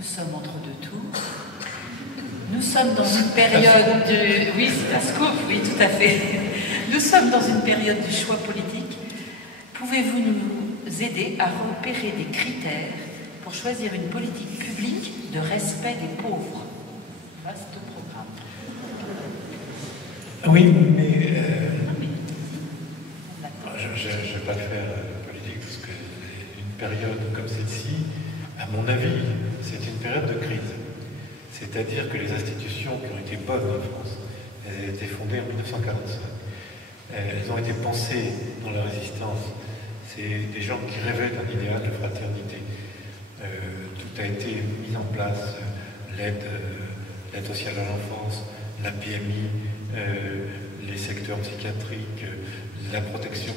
Nous sommes entre deux tours. Nous sommes dans une période de... Oui, c'est un scoop, oui, tout à fait. Nous sommes dans une période du choix politique. Pouvez-vous nous aider à repérer des critères pour choisir une politique publique de respect des pauvres? Vaste programme. Oui, mais... je ne vais pas faire politique parce qu'une période comme celle-ci, à mon avis, c'est une période de crise. C'est-à-dire que les institutions qui ont été bonnes en France, elles ont été fondées en 1945. Elles ont été pensées dans la résistance. C'est des gens qui rêvaient d'un idéal de fraternité. Tout a été mis en place, l'aide sociale à l'enfance, la PMI, les secteurs psychiatriques, la protection,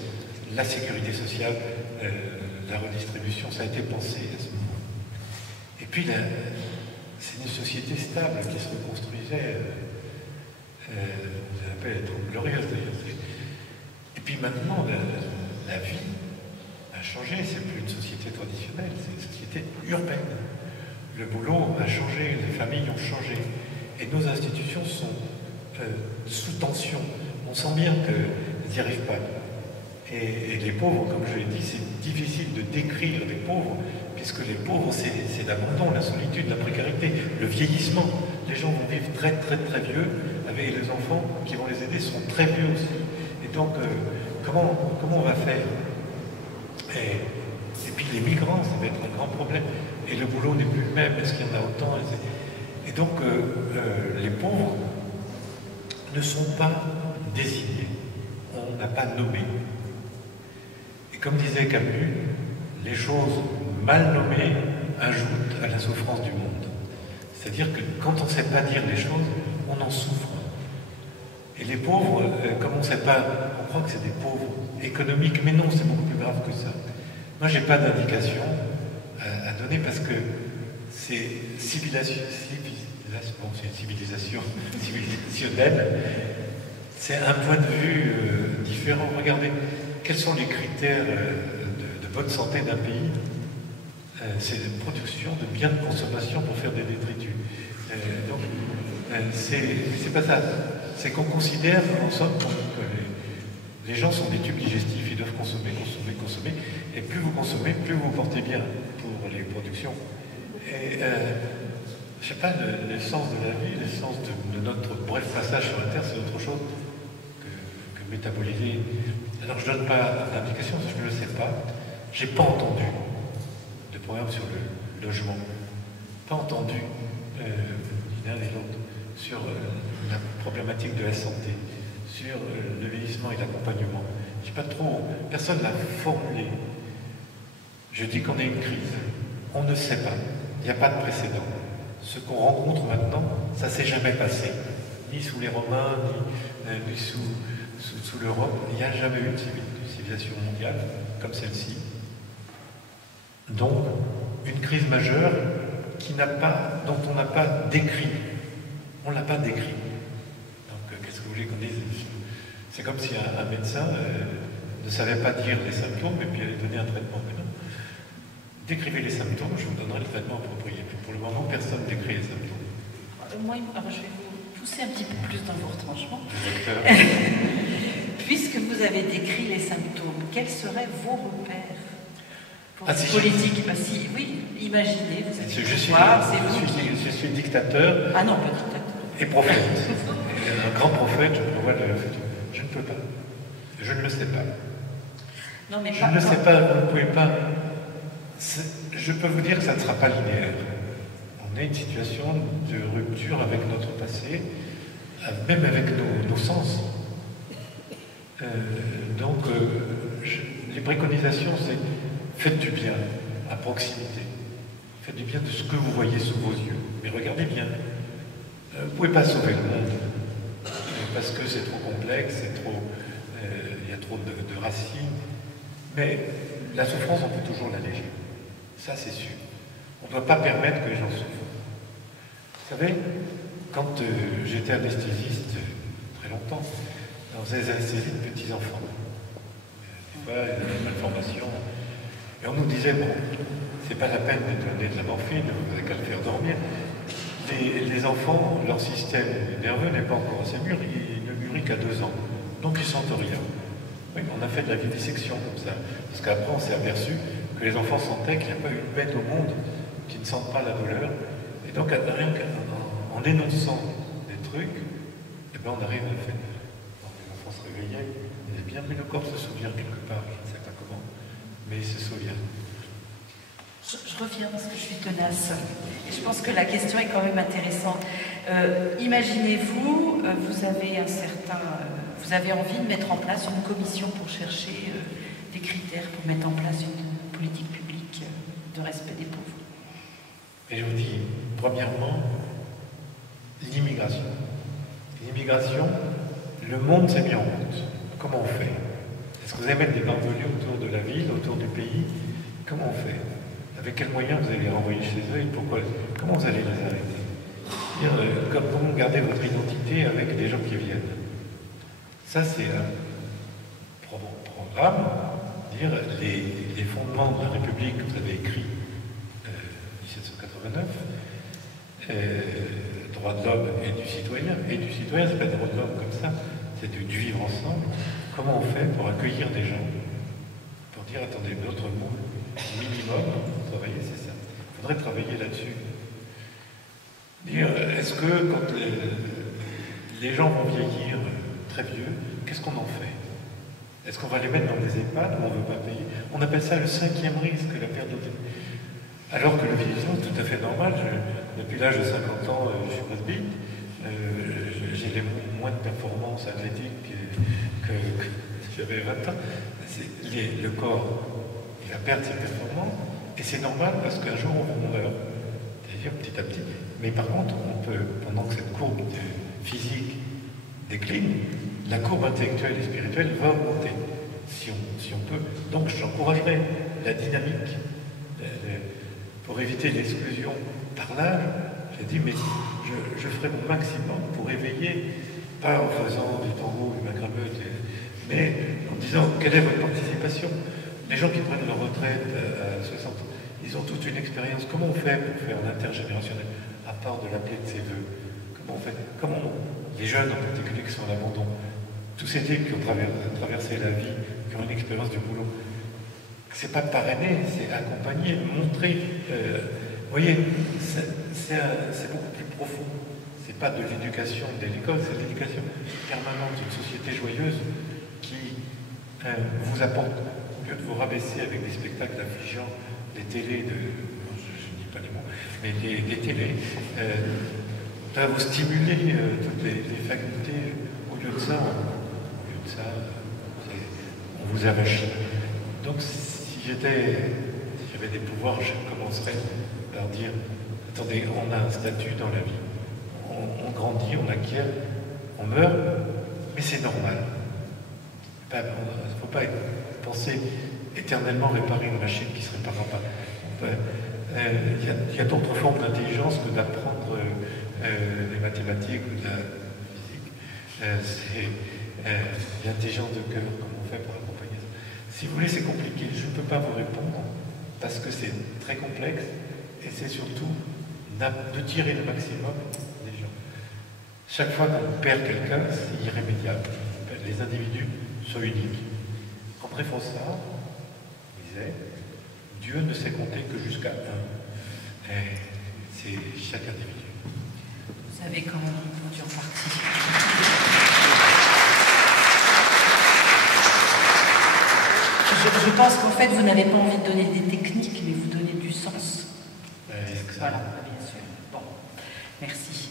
la sécurité sociale, la redistribution, ça a été pensé à ce moment. Et puis, c'est une société stable qui se reconstruisait. On appelle être glorieuse d'ailleurs. Et puis maintenant, la vie a changé. C'est plus une société traditionnelle, c'est une société urbaine. Le boulot a changé, les familles ont changé. Et nos institutions sont sous tension. On sent bien qu'elles n'y arrivent pas. Et les pauvres, comme je l'ai dit, c'est difficile de décrire les pauvres, puisque les pauvres, c'est l'abandon, la solitude, la précarité, le vieillissement. Les gens vont vivre très très très vieux, avec les enfants qui vont les aider sont très vieux aussi. Et donc, comment on va faire? Et puis les migrants, ça va être un grand problème. Et le boulot n'est plus le même, est-ce qu'il y en a autant? Et donc, les pauvres ne sont pas désignés. On n'a pas nommé. Et comme disait Camus, les choses mal nommées ajoutent à la souffrance du monde. C'est-à-dire que quand on ne sait pas dire les choses, on en souffre. Et les pauvres, comme on ne sait pas, on croit que c'est des pauvres économiques, mais non, c'est beaucoup plus grave que ça. Moi, je n'ai pas d'indication à donner parce que c'est civilisationnel, c'est un point de vue différent. Regardez, quels sont les critères de bonne santé d'un pays? C'est la production de biens de consommation pour faire des détritus. Donc, c'est pas ça. C'est qu'on considère, en somme, que les gens sont des tubes digestifs, ils doivent consommer, consommer, consommer. Et plus vous consommez, plus vous vous portez bien pour les productions. Et je sais pas, le sens de la vie, le sens de notre bref passage sur la Terre, c'est autre chose que métaboliser. Alors je ne donne pas d'indication, parce que je ne le sais pas. J'ai pas entendu de programme sur le logement. Pas entendu l'un et l'autre sur la problématique de la santé, sur le vieillissement et l'accompagnement. Je sais pas trop, personne ne l'a formulé. Je dis qu'on est une crise. On ne sait pas. Il n'y a pas de précédent. Ce qu'on rencontre maintenant, ça ne s'est jamais passé. Ni sous les Romains, ni sous l'Europe. Il n'y a jamais eu de civilisation mondiale comme celle-ci. Donc, une crise majeure dont on n'a pas décrit. On ne l'a pas décrit. Donc, qu'est-ce que vous voulez qu'on dise? C'est comme si un médecin ne savait pas dire les symptômes et puis allait donner un traitement. Mais non. Décrivez les symptômes, je vous donnerai le traitement approprié. Mais pour le moment, personne ne décrit les symptômes. Moi, je vais vous pousser un petit peu plus dans vos retranchements. Puisque vous avez décrit les symptômes, quels seraient vos repères pour une politique? Oui, imaginez, vous êtes je suis dictateur. Ah non, pas dictateur. Et prophète. Un grand prophète, je prévois le futur. Je ne peux pas. Je ne le sais pas. Non, mais je ne le sais pas, vous ne pouvez pas. Je peux vous dire que ça ne sera pas linéaire. On est une situation de rupture avec notre passé, même avec nos sens. Donc, les préconisations, c'est faites du bien à proximité. Faites du bien de ce que vous voyez sous vos yeux. Mais regardez bien. Vous ne pouvez pas sauver le monde. Parce que c'est trop complexe, il y a trop de racines. Mais la souffrance, on peut toujours l'alléger. Ça, c'est sûr. On ne doit pas permettre que les gens souffrent. Vous savez, quand j'étais anesthésiste, très longtemps, on faisait des anesthésies de petits-enfants. Des fois, il y avait une malformation. Et on nous disait, bon, c'est pas la peine de donner de la morphine, vous n'avez qu'à le faire dormir. Les enfants, leur système nerveux n'est pas encore assez mûr, il ne mûrit qu'à 2 ans. Donc ils sentent rien. Oui, on a fait de la vivisection comme ça. Parce qu'après, on s'est aperçu que les enfants sentaient qu'il n'y a pas une bête au monde qui ne sente pas la douleur. Et donc, rien qu'en énonçant des trucs, eh ben, on arrive à le faire. Donc, les enfants se réveillaient, ils disaient bien, mais le corps se souvient quelque part, je ne sais pas comment, mais il se souvient. Je reviens parce que je suis tenace. Et je pense que la question est quand même intéressante. Imaginez-vous, vous avez envie de mettre en place une commission pour chercher des critères pour mettre en place une politique publique de respect des pauvres. Et je vous dis, premièrement, l'immigration. L'immigration, le monde s'est mis en route. Comment on fait? Est-ce que vous allez mettre des barbelés autour de la ville, autour du pays? Comment on fait? Avec quels moyens vous allez les renvoyer chez eux et pourquoi? Comment vous allez les arrêter? Comment garder votre identité avec des gens qui viennent? Ça, c'est un programme, dire les fondements de la République que vous avez écrit 1789, droit de l'homme et du citoyen. Et du citoyen, c'est pas le droit de l'homme comme ça, c'est du vivre ensemble. Comment on fait pour accueillir des gens? Pour dire, attendez, notre monde minimum, pour travailler, c'est ça. Il faudrait travailler là-dessus. Dire, est-ce que quand les gens vont vieillir très vieux, qu'est-ce qu'on en fait? Est-ce qu'on va les mettre dans des EHPAD où on ne veut pas payer? On appelle ça le 5e risque, la perte d'autonomie. Alors que le vieillissement est tout à fait normal. Depuis l'âge de 50 ans, je suis presbyte, j'ai moins de performances athlétiques que j'avais 20 ans. Le corps, il va perdre ses performances, et c'est normal parce qu'un jour on meurt, c'est-à-dire petit à petit. Mais par contre, on peut, pendant que cette courbe physique décline, la courbe intellectuelle et spirituelle va augmenter, si on peut. Donc j'encouragerais la dynamique pour éviter l'exclusion par l'âge. J'ai dit, mais je ferai mon maximum pour éveiller, pas en faisant du tango, du macrameute, mais en disant, quelle est votre participation? Les gens qui prennent leur retraite à 60 ans, ils ont toute une expérience. Comment on fait pour faire l'intergénérationnel, à part de l'appeler de ses voeux? Comment on fait? Les jeunes en particulier qui sont à l'abandon, tous ces types qui ont traversé la vie, qui ont une expérience du boulot, c'est pas parrainer, c'est accompagner, montrer. Vous voyez, c'est beaucoup plus profond. C'est pas de l'éducation de l'école, c'est de l'éducation permanente d'une société joyeuse qui vous apporte, au lieu de vous rabaisser avec des spectacles affligeants, des télés je ne dis pas les mots, mais des télés, va vous stimuler toutes les facultés. Au lieu de ça, on vous avachit. Donc, si j'avais des pouvoirs, je commencerais par dire, attendez, on a un statut dans la vie. On grandit, on acquiert, on meurt, mais c'est normal. Il ne faut pas penser éternellement réparer une machine qui ne se réparera pas. Il y a d'autres formes d'intelligence que d'apprendre les mathématiques ou de la physique. C'est l'intelligence de cœur, comment on fait pour accompagner ça. Si vous voulez, c'est compliqué. Je ne peux pas vous répondre parce que c'est très complexe et c'est surtout de tirer le maximum des gens. Chaque fois qu'on perd quelqu'un, c'est irrémédiable. Les individus sont uniques. André Frossard disait « Dieu ne sait compter que jusqu'à 1 ». Et c'est chaque individu. Vous avez quand même répondu en partie. Je pense qu'en fait, vous n'avez pas envie de donner des techniques, mais vous donnez du sens. Voilà, bien sûr. Bon, merci.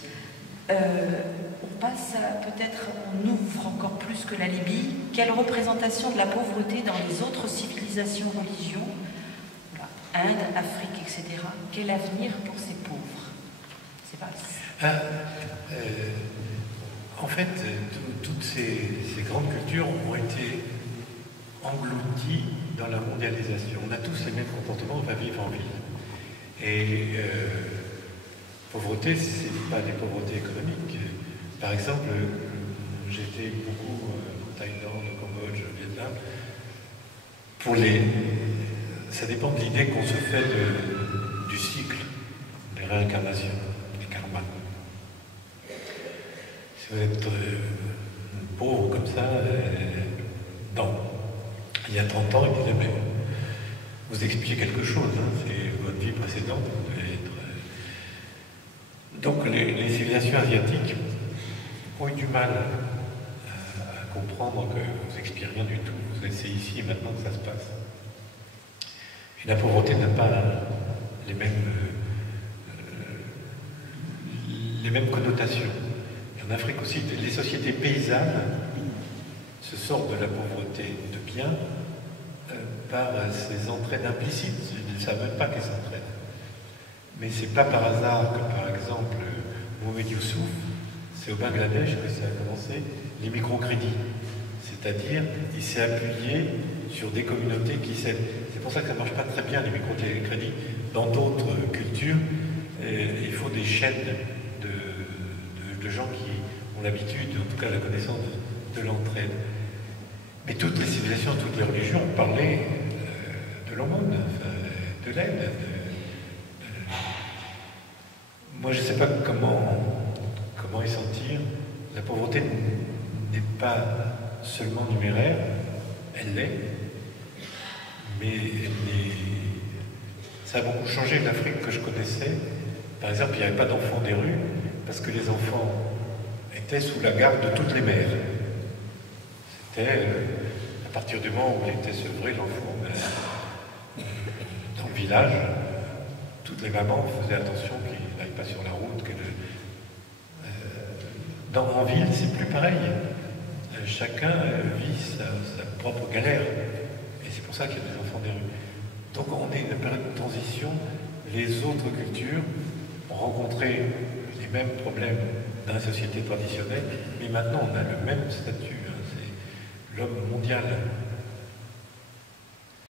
On passe peut-être, on ouvre encore plus que la Libye. Quelle représentation de la pauvreté dans les autres civilisations, religions, Inde, Afrique, etc. Quel avenir pour ces pauvres? C'est pas en fait, toutes ces grandes cultures ont été englouties dans la mondialisation. On a tous les mêmes comportements, on va vivre en ville. Et pauvreté, ce n'est pas des pauvretés économiques. Par exemple, j'étais beaucoup en Thaïlande, au Cambodge, au Vietnam. Pour ça dépend de l'idée qu'on se fait du cycle, des réincarnations, des karmas. Si vous êtes pauvre comme ça, il y a 30 ans, il disait, mais vous expliquez quelque chose, hein, c'est votre vie précédente, vous devez être... Donc les civilisations asiatiques ont eu du mal à comprendre que vous n'expliquez rien du tout, vous êtes ici et maintenant que ça se passe. Et la pauvreté n'a pas les mêmes connotations. Et en Afrique aussi, les sociétés paysannes se sortent de la pauvreté de biens par ces entraides implicites. Ils ne savent même pas qu'elles s'entraident. Mais ce n'est pas par hasard que, par exemple, Mohamed Youssouf, c'est au Bangladesh que ça a commencé, les microcrédits. C'est-à-dire, il s'est appuyé sur des communautés qui s'aident. C'est pour ça que ça ne marche pas très bien, les microcrédits. Dans d'autres cultures, il faut des chaînes de gens qui ont l'habitude, en tout cas la connaissance de l'entraide. Mais toutes les civilisations, toutes les religions ont parlé de l'aumône, de l'aide. Moi, je ne sais pas comment y sentir. La pauvreté n'est pas seulement numéraire, elle l'est, mais ça a beaucoup changé l'Afrique que je connaissais. Par exemple, il n'y avait pas d'enfants des rues, parce que les enfants étaient sous la garde de toutes les mères. C'était, à partir du moment où il était sevré, l'enfant, dans le village, toutes les mamans faisaient attention qu'il n'aille pas sur la route. En ville, c'est plus pareil. Chacun vit sa propre galère. Et c'est pour ça qu'il y a des enfants des rues. Donc on est dans une période de transition. Les autres cultures ont rencontré les mêmes problèmes dans la société traditionnelle, mais maintenant on a le même statut. Hein. C'est l'homme mondial